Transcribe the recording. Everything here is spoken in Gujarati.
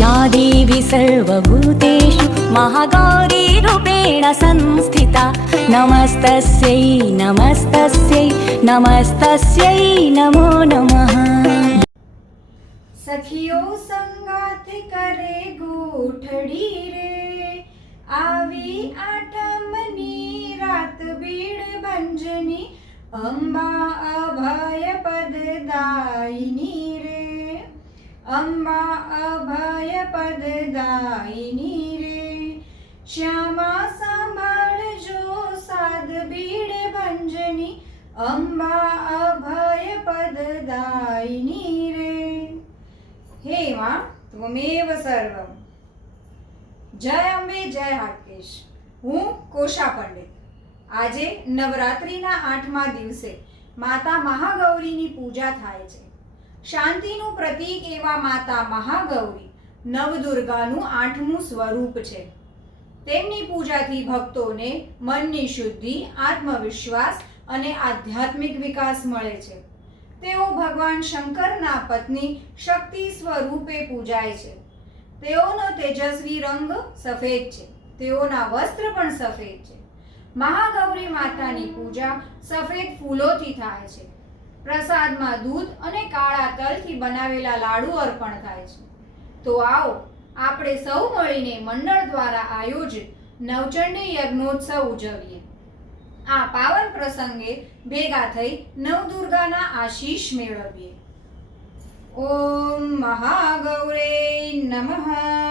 या देवी सर्वभूतेषु महागारीरूपेण संस्थिता। नमस्तस्यै नमस्तस्यै नमस्तस्यै नमो नमः। सखियो सङ्गातिकरे गोठडी रे। आवी आठमनी रात बीड भंजनी अम्बा अभय पद दायिनी। અંબા અભય પદદાયિની રે શ્યામા સાંભળજો સાદ બીડ ભંજની અંબા અભય પદદાયિની રે હે માં ત્વમેવ સર્વમ જય અંબે જય હાકેશ હું કોશા પંડિત આજે નવરાત્રિના આઠમા દિવસે માતા મહાગૌરીની પૂજા થાય છે શાંતિનું પ્રતીક એવા માતા મહાગૌરી નવદુર્ગાનું આઠમું સ્વરૂપ છે. તેમની પૂજાથી ભક્તોને મનની શુદ્ધિ, આત્મવિશ્વાસ અને આધ્યાત્મિક વિકાસ મળે છે. તેઓ ભગવાન શંકરના પત્ની શક્તિ સ્વરૂપે પૂજાય છે. તેઓનો તેજસ્વી રંગ સફેદ છે. તેઓના વસ્ત્ર પણ સફેદ છે. મહાગૌરી માતાની પૂજા સફેદ ફૂલોથી થાય છે. પ્રસાદમાં દૂધ અને કાળા તલથી બનાવેલા લાડુ અર્પણ થાય છે. તો આવો, આપણે સૌ મળીને મંડળ દ્વારા આયોજિત નવચંડી યજ્ઞોત્સવ ઉજવીએ. આ પાવન પ્રસંગે ભેગા થઈ નવદુર્ગાના આશીષ મેળવીએ. ઓમ મહાગૌરે નમઃ.